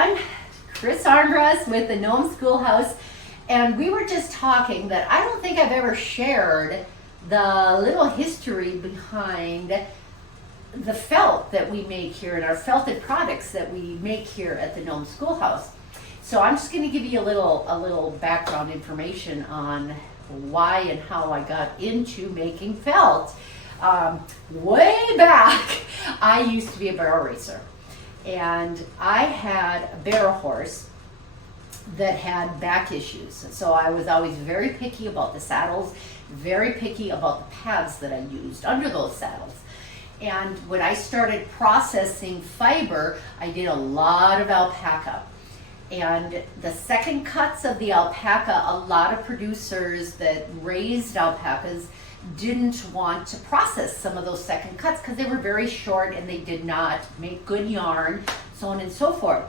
I'm Chris Armbrust with the Nome Schoolhouse, and we were just talking that I don't think I've ever shared the little history behind the felt that we make here and our felted products that we make here at the Nome Schoolhouse. So I'm just going to give you a little background information on why and how I got into making felt. Way back, I used to be a barrel racer, and I had a barrel horse that had back issues. So I was always very picky about the saddles, very picky about the pads that I used under those saddles. And when I started processing fiber, I did a lot of alpaca. And the second cuts of the alpaca, a lot of producers that raised alpacas didn't want to process some of those second cuts because they were very short and they did not make good yarn, so on and so forth.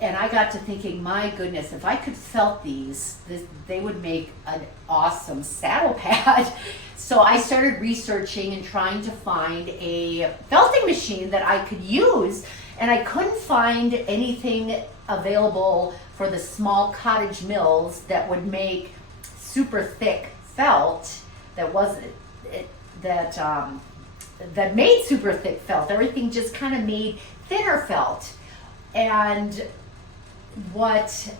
And I got to thinking, my goodness, if I could felt these, they would make an awesome saddle pad. So I started researching and trying to find a felting machine that I could use, and I couldn't find anything available for the small cottage mills that would make super thick felt that made super thick felt. Everything just kind of made thinner felt. And what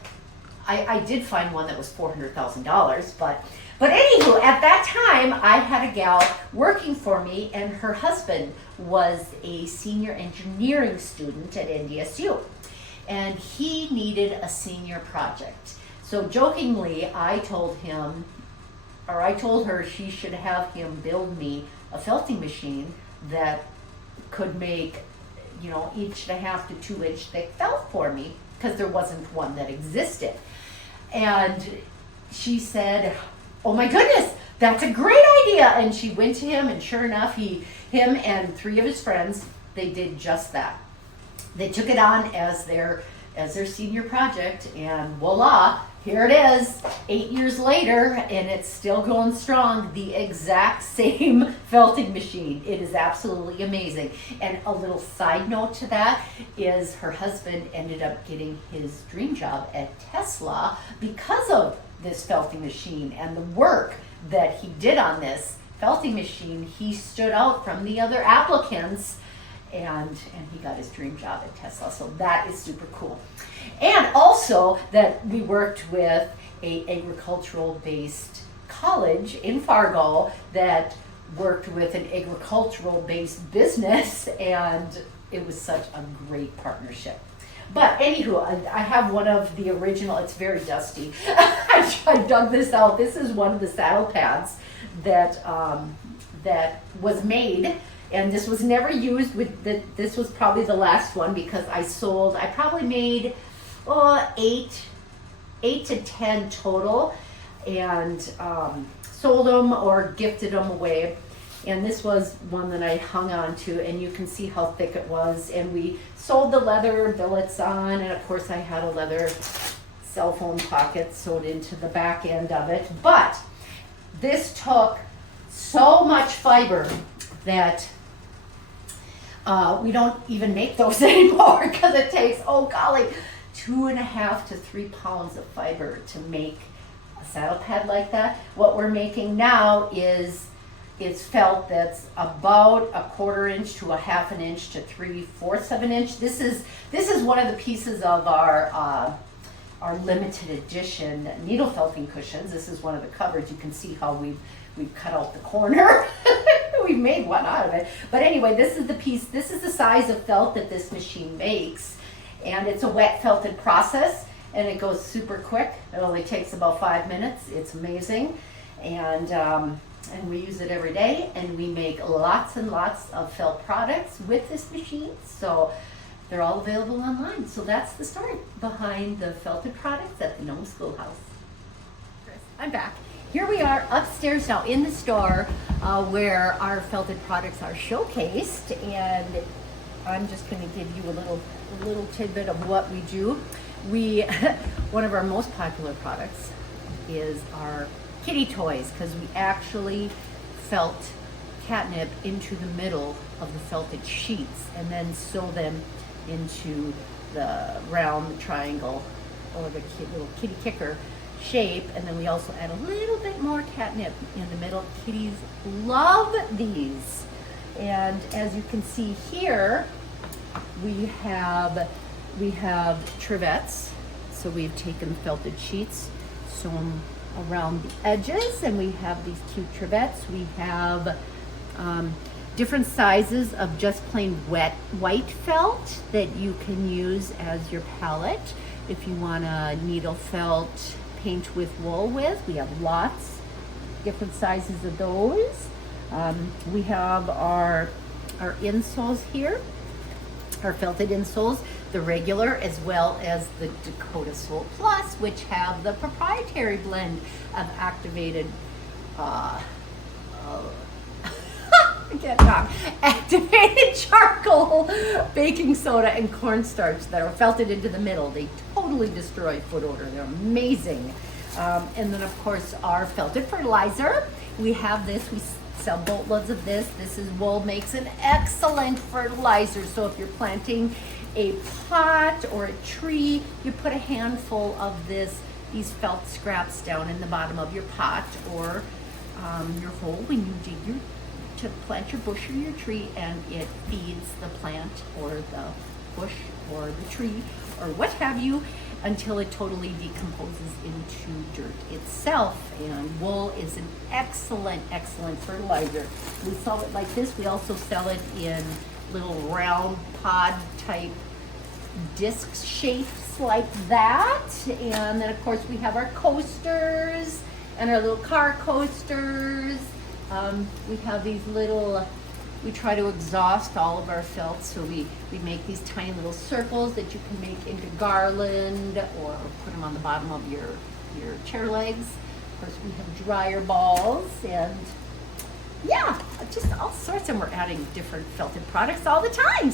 I did find one that was $400,000, but anywho, at that time I had a gal working for me, and her husband was a senior engineering student at NDSU, and he needed a senior project. So jokingly, I told her she should have him build me a felting machine that could make, 1.5 to 2 inch thick felt for me, because there wasn't one that existed. And she said, "Oh my goodness, that's a great idea." And she went to him, and sure enough, him and 3 of his friends, they did just that. They took it on as their senior project, and voila, here it is, 8 years later, and it's still going strong. The exact same felting machine. It is absolutely amazing. And a little side note to that is her husband ended up getting his dream job at Tesla because of this felting machine and the work that he did on this felting machine. He stood out from the other applicants, and he got his dream job at Tesla. So that is super cool. And also that we worked with a agricultural based college in Fargo that worked with an agricultural based business, and it was such a great partnership. But anywho, I have one of the original. It's very dusty. I dug this out. This is one of the saddle pads that was made. And this was never used this was probably the last one, because I probably made 8 to 10 total, and sold them or gifted them away. And this was one that I hung on to, and you can see how thick it was. And we sold the leather billets on, and of course I had a leather cell phone pocket sewed into the back end of it. But this took so much fiber that we don't even make those anymore, because it takes, 2.5 to 3 pounds of fiber to make a saddle pad like that. What we're making now is felt that's about 1/4 inch to 1/2 inch to 3/4 of an inch. This is one of the pieces of our limited edition needle felting cushions. This is one of the covers. You can see how we've cut out the corner. We made one out of it. But anyway, this is the piece. This is the size of felt that this machine makes, and it's a wet felted process, and it goes super quick. It only takes about 5 minutes. It's amazing, and we use it every day, and we make lots and lots of felt products with this machine. So they're all available online. So that's the story behind the felted products at the Nome Schoolhouse. I'm back. Here we are upstairs now in the store where our felted products are showcased, and I'm just going to give you a little tidbit of what we do. One of our most popular products is our kitty toys, because we actually felt catnip into the middle of the felted sheets and then sew them into the round, the triangle, or the little kitty kicker shape, and then we also add a little bit more catnip in the middle. Kitties love these. And as you can see here, we have trivets. So we've taken felted sheets, sewn them around the edges, and we have these cute trivets. We have different sizes of just plain white felt that you can use as your palette. If you want a needle felt paint with wool with, we have lots, different sizes of those. We have our insoles here, our felted insoles, the regular as well as the Dakota Sole Plus, which have the proprietary blend of activated I can't talk. Activated charcoal, baking soda, and cornstarch that are felted into the middle. They totally destroy foot odor. They're amazing. And then, of course, our felted fertilizer. We have this. We sell boatloads of this. This is wool, makes an excellent fertilizer. So if you're planting a pot or a tree, you put a handful of these felt scraps down in the bottom of your pot or your hole when you dig to plant your bush or your tree, and it feeds the plant or the bush or the tree or what have you until it totally decomposes into dirt itself. And wool is an excellent fertilizer. We sell it like this. We also sell it in little round pod type disc shapes like that. And then of course we have our coasters and our little car coasters. We have these little, we try to exhaust all of our felt, so we make these tiny little circles that you can make into garland or put them on the bottom of your chair legs. Of course, we have dryer balls, and yeah, just all sorts, and we're adding different felted products all the time.